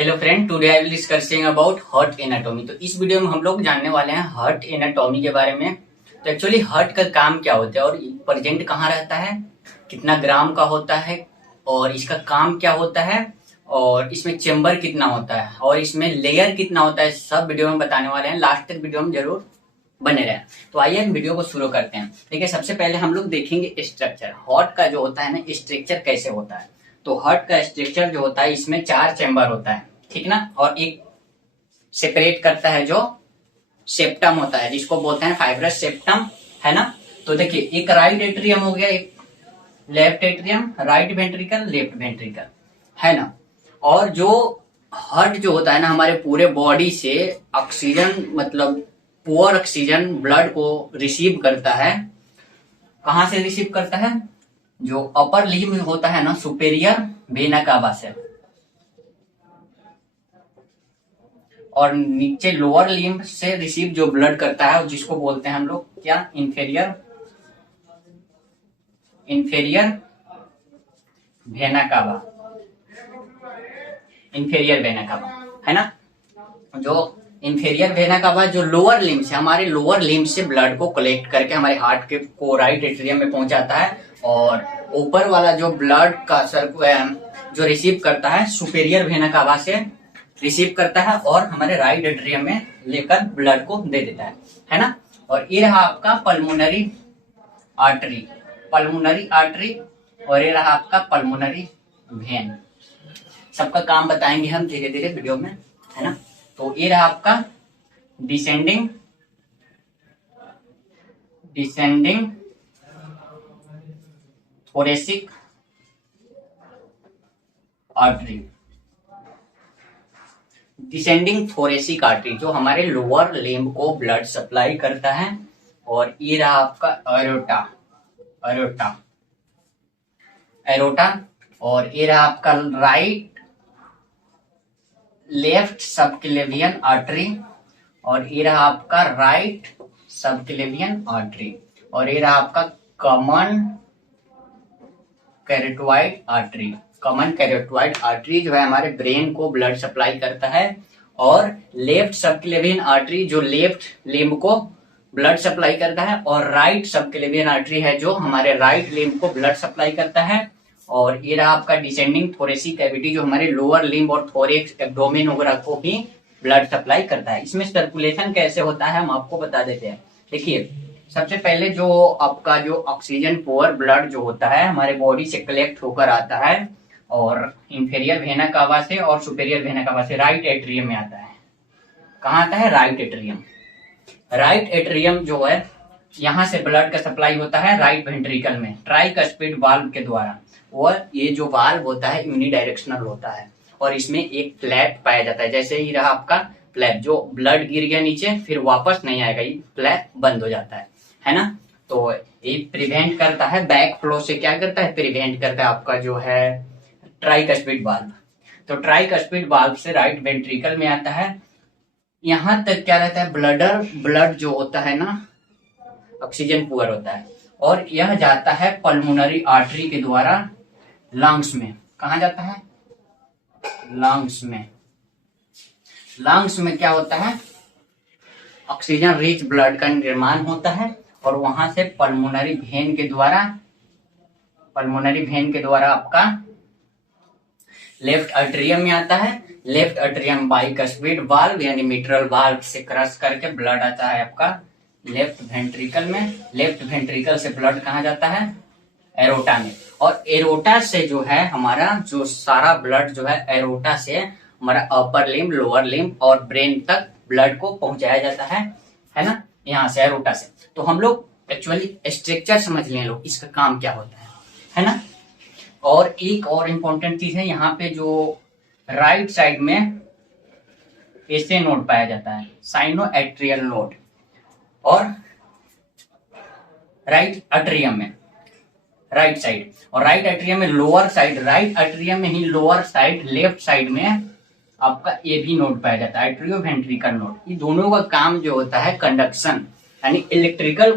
Hello friend, today I will discussing about heart anatomy. तो इस video में हम लोग जानने वाले हैं हार्ट एनाटॉमी के बारे में। तो एक्चुअली हार्ट का काम क्या होता है और प्रेजेंट कहाँ रहता है, कितना ग्राम का होता है और इसका काम क्या होता है और इसमें चेम्बर कितना होता है और इसमें लेयर कितना होता है, सब वीडियो में बताने वाले हैं। लास्ट तक वीडियो में जरूर बने रहे। तो आइए हम वीडियो को शुरू करते हैं। ठीक है, सबसे पहले हम लोग देखेंगे स्ट्रक्चर। हार्ट का जो होता है ना, स्ट्रक्चर कैसे होता है। तो हार्ट का स्ट्रक्चर जो होता है, इसमें 4 चैम्बर होता है, ठीक ना, और एक सेपरेट करता है जो सेप्टम होता है, जिसको बोलते हैं फाइब्रस सेप्टम, है ना। तो देखिए, एक राइट एट्रियम हो गया, एक left atrium, right ventricle, left ventricle, है ना। और जो हार्ट जो होता है ना, हमारे पूरे बॉडी से ऑक्सीजन, मतलब पुअर ऑक्सीजन ब्लड को रिसीव करता है। कहां से रिसीव करता है? जो अपर लिम्ब होता है ना, सुपेरियर वेना कावा से, और नीचे लोअर लिम्ब से रिसीव जो ब्लड करता है, जिसको बोलते हैं हम लोग क्या, inferior vena cava, inferior vena cava, है ना। जो इंफेरियर वेना कावा जो लोअर लिम्ब से, हमारे लोअर लिम्ब से ब्लड को कलेक्ट करके हमारे हार्ट के को राइट एट्रियम में पहुंचाता है, और ऊपर वाला जो ब्लड का जो रिसीव करता है, सुपेरियर वेना कावा से रिसीव करता है और हमारे राइट एट्रियम में लेकर ब्लड को दे देता है ना। और ये रहा आपका पल्मोनरी आर्टरी, और ये रहा आपका पल्मोनरी वेन। सबका काम बताएंगे हम धीरे धीरे वीडियो में, है ना। तो ये रहा आपका descending thoracic artery, descending thoracic artery जो हमारे लोअर लिम्ब को ब्लड सप्लाई करता है। और ये रहा आपका एरोटा, और ये रहा आपका लेफ्ट सबक्लेवियन आर्टरी, और ये रहा आपका राइट सबक्लेवियन आर्टरी, और ये रहा आपका कॉमन कैरोटिड आर्टरी जो है हमारे ब्रेन को ब्लड सप्लाई करता है। और लेफ्ट सबक्लेवियन आर्टरी जो लेफ्ट लिम्ब को ब्लड सप्लाई करता है, और राइट सबक्लेवियन आर्टरी है जो हमारे राइट लिम्ब को ब्लड सप्लाई करता है। और ये रहा आपका डिसेंडिंग थोरेसिक कैविटी जो हमारे लोअर लिम्ब और थोरेक्स, एब्डोमेन वगैरह को भी ब्लड सप्लाई करता है। इसमें सर्कुलेशन कैसे होता है हम आपको बता देते हैं। देखिए, सबसे पहले जो आपका जो ऑक्सीजन पुअर ब्लड जो होता है हमारे बॉडी से कलेक्ट होकर आता है, और इंफेरियर वेना कावा से और सुपेरियर वेना कावा से राइट एट्रियम में आता है। कहाँ आता है? राइट एट्रियम जो है, यहाँ से ब्लड का सप्लाई होता है राइट वेंट्रिकल में ट्राइकस्पिड वाल्व के द्वारा। और ये जो वाल्व होता है यूनिडायरेक्शनल होता है, और इसमें एक फ्लैप पाया जाता है। जैसे ही रहा आपका फ्लैप, जो ब्लड गिर गया नीचे फिर वापस नहीं आएगा, ये फ्लैप बंद हो जाता है ना। तो ये प्रिवेंट करता है बैक फ्लो से, क्या करता है? प्रिवेंट करता है आपका जो है ट्राइकस्पिड वाल्व। तो ट्राइकस्पिड वाल्व से राइट वेंट्रिकल में आता है। यहां तक क्या रहता है? ब्लड जो होता है ना, ऑक्सीजन पुअर होता है, और यह जाता है पल्मोनरी आर्टरी के द्वारा लंग्स में। कहा जाता है? लंग्स में क्या होता है? ऑक्सीजन रिच ब्लड का निर्माण होता है, और वहां से पल्मोनरी वेन के द्वारा आपका लेफ्ट एट्रियम में आता है। लेफ्ट एट्रियम बाइकस्पिड वाल्व यानी मिट्रल वाल्व से क्रश करके ब्लड आता है आपका लेफ्ट वेंट्रिकल में। लेफ्ट वेंट्रिकल से ब्लड कहाँ जाता है? एरोटा में। और एरोटा से जो है हमारा जो सारा ब्लड जो है, एरोटा से हमारा अपर लिम्ब, लोअर लिम्ब और ब्रेन तक ब्लड को पहुंचाया जाता है ना, यहाँ से एरोटा से। तो हम लोग एक्चुअली स्ट्रक्चर समझ लें लोग, इसका काम क्या होता है ना। और एक और इम्पोर्टेंट चीज है, यहाँ पे जो राइट साइड में ऐसे नोड पाया जाता है, साइनो एट्रियल नोड, और राइट एट्रियम में राइट साइड, और राइट एट्रियम में लोअर साइड, राइट एट्रियम में ही लोअर साइड लेफ्ट साइड में आपका ये भी नोड पाया जाता है, एट्रियो वेंट्रिकल नोड। ये दोनों का काम जो होता है कंडक्शन, यानी इलेक्ट्रिकल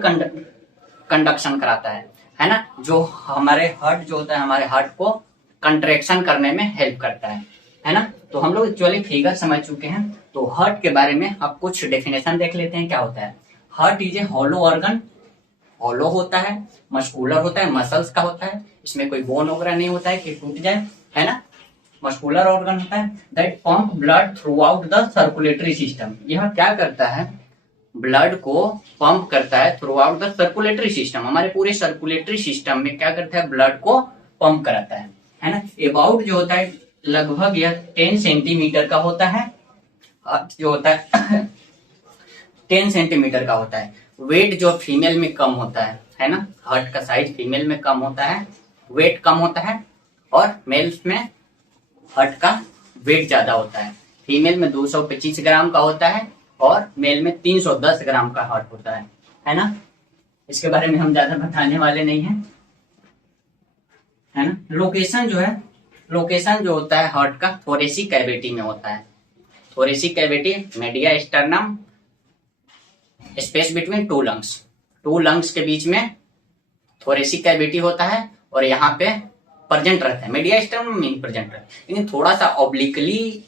कंडक्शन कराता है ना। जो हमारे हार्ट जो होता है, हमारे हार्ट को कंट्रैक्शन करने में हेल्प करता है। है ना। तो हम लोग एक्चुअली फिगर समझ चुके हैं। तो हार्ट के बारे में अब कुछ डेफिनेशन देख लेते हैं क्या होता है। Heart is a hollow organ, hollow होता है, मस्कुलर होता है, मसल्स का होता है, इसमें कोई बोन वगैरह नहीं होता है कि टूट जाए, है ना। मस्कुलर ऑर्गन होता है that pump blood through out the circulatory system. यह क्या करता है, ब्लड को पंप करता है through out the circulatory system, हमारे पूरे सर्कुलेटरी सिस्टम में क्या करता है, ब्लड को पंप कराता है ना। अबाउट जो होता है लगभग यह 10 सेंटीमीटर का होता है, जो होता है 10 सेंटीमीटर का होता है। वेट जो फीमेल में कम होता है ना, हार्ट का साइज फीमेल में कम होता है, वेट कम होता है, और मेल्स में हार्ट का वेट ज्यादा होता है। फीमेल में 225 ग्राम का होता है और मेल में 310 ग्राम का हार्ट होता है ना। इसके बारे में हम ज्यादा बताने वाले नहीं हैं, है ना। लोकेशन जो है, लोकेशन जो होता है हार्ट का थोरेसिक कैविटी में होता है। Thoracic cavity, media sternum, space between two lungs के बीच में थोरेसिक कैविटी होता है, और यहाँ पे प्रेजेंट रहता है, मीडिया स्टर्नम में प्रेजेंट रहता है, लेकिन थोड़ा सा ऑब्लिकली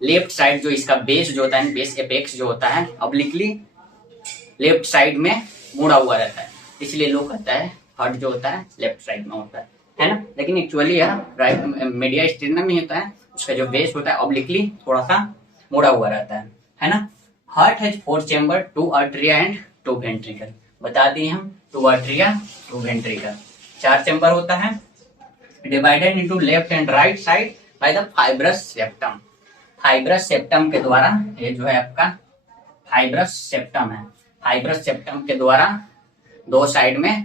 लेफ्ट साइड जो इसका बेस जो होता है, बेस एपेक्स जो होता है ऑब्लिकली लेफ्ट साइड में मुड़ा हुआ रहता है, इसलिए लोग कहता है हार्ट जो होता है लेफ्ट साइड में होता है ना। लेकिन एक्चुअली यह राइट मीडिया स्टर्नम में होता है, उसका जो बेस होता है ऑब्लिकली थोड़ा सा मुड़ा हुआ रहता है ना। Heart has 4 chamber, 2 atria and 2 ventricle. बता दिए हम, 2 आर्टरिया 2 वेंट्रिकल, 4 चेंबर होता है, divided into left and right side by the fibrous septum. Fibrous septum के द्वारा, ये जो है आपका फाइब्रस सेप्टम है, फाइब्रस सेप्टम के द्वारा दो साइड में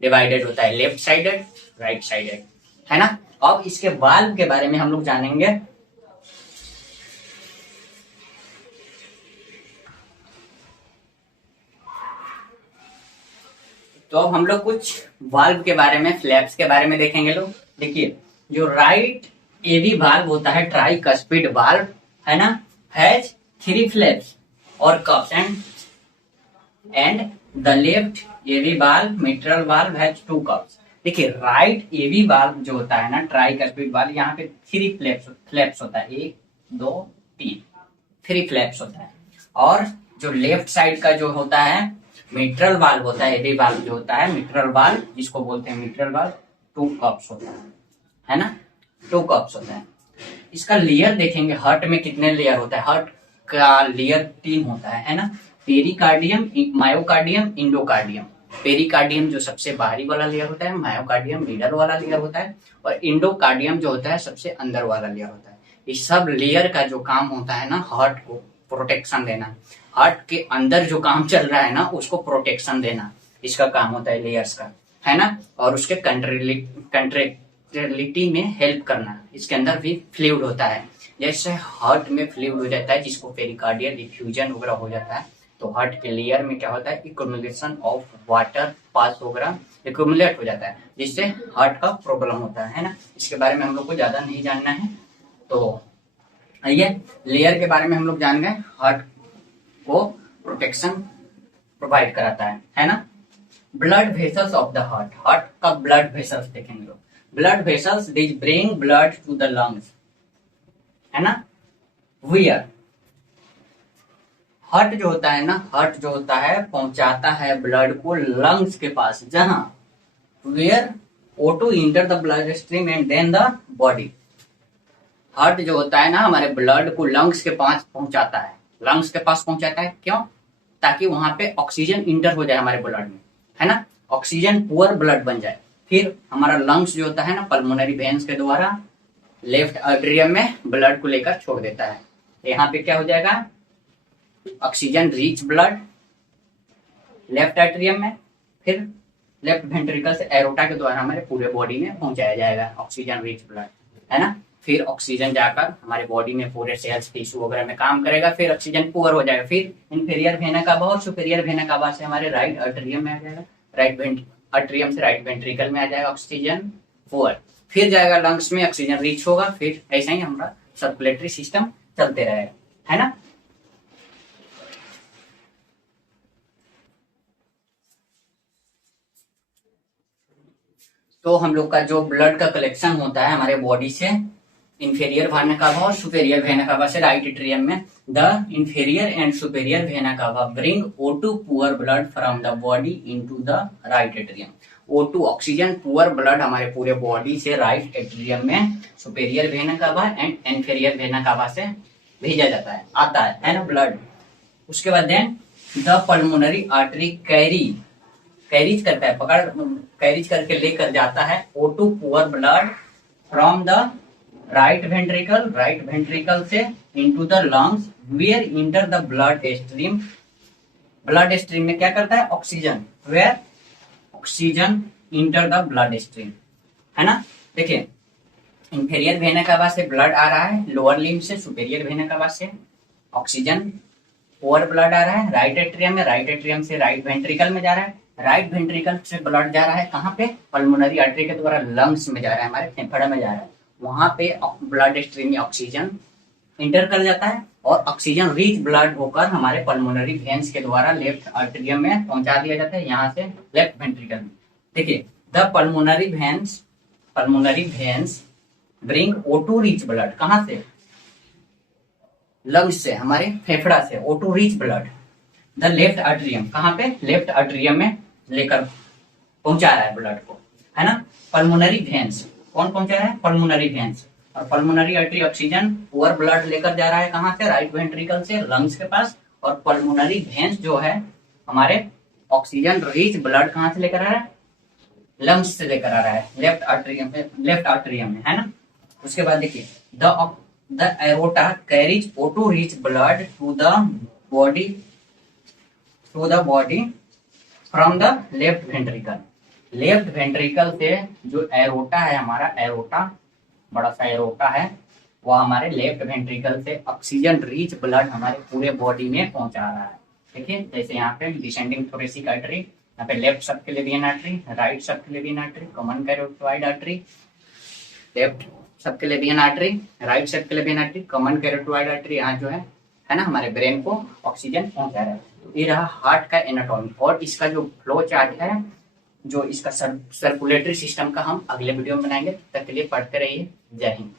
डिवाइडेड होता है, लेफ्ट साइडेड राइट साइडेड, है ना। अब इसके वाल्व के बारे में हम लोग जानेंगे। तो अब हम लोग कुछ वाल्व के बारे में, फ्लैप्स के बारे में देखेंगे लोग। देखिए, जो राइट एवी वाल्व होता है, ट्राइकस्पिड वाल्व, है ना, हैज 3 फ्लैप्स और cusps, and the left AV valve, mitral valve has 2 cusps. देखिए, राइट एवी वाल्व जो होता है ना, ट्राइकस्पिड वाल्व, यहाँ पे 3 फ्लैप्स होता है, 1 2 3, 3 फ्लैप्स होता है। और जो लेफ्ट साइड का जो होता है मिट्रल वाल्व होता है, एवी वाल्व जो होता है मिट्रल वाल्व, जिसको बोलते हैं मिट्रल वाल्व, 2 कप्स होता है ना, 2 कप्स होता है। इसका लेयर देखेंगे, हार्ट में कितने लेयर होता है, हार्ट का लेयर 3 होता है ना, पेरिकार्डियम, मायोकार्डियम, इंडोकार्डियम। पेरिकार्डियम जो सबसे बाहरी वाला लेयर होता है, मायोकार्डियम मिडल वाला लेयर होता है, और इंडोकार्डियम जो होता है सबसे अंदर वाला लेयर होता है। इस सब लेयर का जो काम होता है ना, हार्ट को प्रोटेक्शन देना, हार्ट के अंदर जो काम चल रहा है ना उसको प्रोटेक्शन देना, इसका काम होता है लेयर्स का, है ना। और उसके कंट्रेक्टिलिटी में हेल्प करना। इसके अंदर भी फ्लूइड होता है, जैसे हार्ट में फ्लूइड हो जाता है जिसको पेरिकार्डियल डिफ्यूजन वगैरह हो जाता है, तो हार्ट के लेयर में क्या होता है, इक्युमुलेशन ऑफ वाटर पास वगैरह इक्युमुलेट हो जाता है, जिससे हार्ट का प्रॉब्लम होता है ना। इसके बारे में हम लोग को ज्यादा नहीं जानना है। तो आइए, लेयर के बारे में हम लोग जान गए, हार्ट को प्रोटेक्शन प्रोवाइड कराता है ना। Blood vessels of the heart, heart का ब्लड वेसल्स देखेंगे लोग। Blood vessels this bring blood to the lungs, है ना। वियर, हार्ट जो होता है ना, हार्ट जो होता है पहुंचाता है ब्लड को लंग्स के पास, जहां where O2 enter the blood stream and then the body. Heart जो होता है ना हमारे ब्लड को लंग्स के पास पहुंचाता है, लंग्स के पास पहुंचाता है क्यों, ताकि वहां पे ऑक्सीजन इंटर हो जाए हमारे ब्लड में, है ना, ऑक्सीजन पुअर ब्लड बन जाए। फिर हमारा लंग्स जो होता है ना, पल्मोनरी वेन्स के द्वारा लेफ्ट आर्टरियम में ब्लड को लेकर छोड़ देता है। यहाँ पे क्या हो जाएगा, oxygen rich blood left atrium में, फिर लेफ्ट वेंट्रिकल से एरोटा के द्वारा हमारे पूरे बॉडी में पहुंचाया जाएगा ऑक्सीजन रिच ब्लड, है ना। फिर ऑक्सीजन जाकर हमारे बॉडी में पूरे सेल्स टिश्यू वगैरह में काम करेगा, फिर ऑक्सीजन पुअर हो जाएगा, फिर इंफीरियर वेना कावा और सुपीरियर वेना कावा से हमारे राइट आर्टरियम में आ जाएगा, राइट आर्टरियम से राइट वेंट्रिकल में आ जाएगा ऑक्सीजन पुअर, फिर जाएगा लंग्स में, ऑक्सीजन रिच होगा, फिर ऐसा ही हमारा सर्कुलेटरी सिस्टम चलते रहेगा, है ना। तो हम लोग का जो ब्लड का कलेक्शन होता है हमारे बॉडी से, इंफेरियर वेना कावा और सुपेरियर वेना कावा से राइट एट्रियम में the inferior and superior vena cava bring O2 poor blood from the body into the right atrium. O2 oxygen poor blood हमारे पूरे body से right atrium में superior vena cava and inferior vena cava से भेजा जाता है, आता है ना ब्लड। उसके बाद then the pulmonary artery carries करता है, कैरीज करके लेकर जाता है O2 poor blood from the right ventricle से into the lungs where enter the blood stream में क्या करता है oxygen, where oxygen enter the blood stream, है ना। देखिए इंफेरियर वेना कावा से ब्लड आ रहा है लोअर लिम्ब से, सुपेरियर वेना कावा से ऑक्सीजन पुअर ब्लड आ रहा है राइट एट्रियम में, राइट एट्रियम से राइट वेंट्रिकल में जा रहा है, राइट वेंट्रिकल से ब्लड जा रहा है कहाँ पे, पल्मोनरी आर्टरी के द्वारा लंग्स में जा रहा है, हमारे फेफड़े में जा रहा है, वहां पे ब्लड स्ट्रीम में ऑक्सीजन इंटर कर जाता है और ऑक्सीजन रिच ब्लड होकर हमारे पल्मोनरी वेन्स के द्वारा लेफ्ट आर्टरियम में पहुंचा दिया जाता है, यहाँ से लेफ्ट वेंट्रिकल में। देखिए the pulmonary veins bring O2 rich blood, कहाँ से, लंग्स से, हमारे फेफड़ा से O2 rich blood the left atrium, कहाँ पे, लेफ्ट आर्टरियम में लेकर पहुंचा रहा है ब्लड को, है ना। पल्मोनरी वेन्स कौन पहुंचा रहा है, पल्मोनरी वेन्स, और pulmonary artery oxygen poor blood लेकर जा रहा है कहाँ से, राइट वेंट्रिकल से लंग्स के पास, और पल्मोनरी वेन्स जो है हमारे ऑक्सीजन रिच ब्लड कहाँ से लेकर आ रहा है, लंग्स से लेकर आ रहा है लेफ्ट आर्टरियम में, है ना। उसके बाद देखिए the aorta carries O2 rich blood to the body from the left ventricle से जो एरोटा है हमारा, एरोटा बड़ा सा एरोटा है, वो हमारे लेफ्ट वेंट्रिकल से ऑक्सीजन रिच ब्लड हमारे पूरे बॉडी में पहुंचा रहा है। देखिए जैसे यहाँ पे डिसेंडिंग थोरेसिक आर्टरी, यहाँ पे left subclavian artery, right subclavian artery, common carotid artery, left subclavian artery, right subclavian artery, common carotid artery, यहाँ जो है ना हमारे ब्रेन को ऑक्सीजन पहुंचा रहा है। तो ये रहा हार्ट का एनाटॉमी, और इसका जो फ्लो चार्ट है, जो इसका सर्कुलेटरी सिस्टम का हम अगले वीडियो में बनाएंगे। तब तक के लिए पढ़ते रहिए। जय हिंद।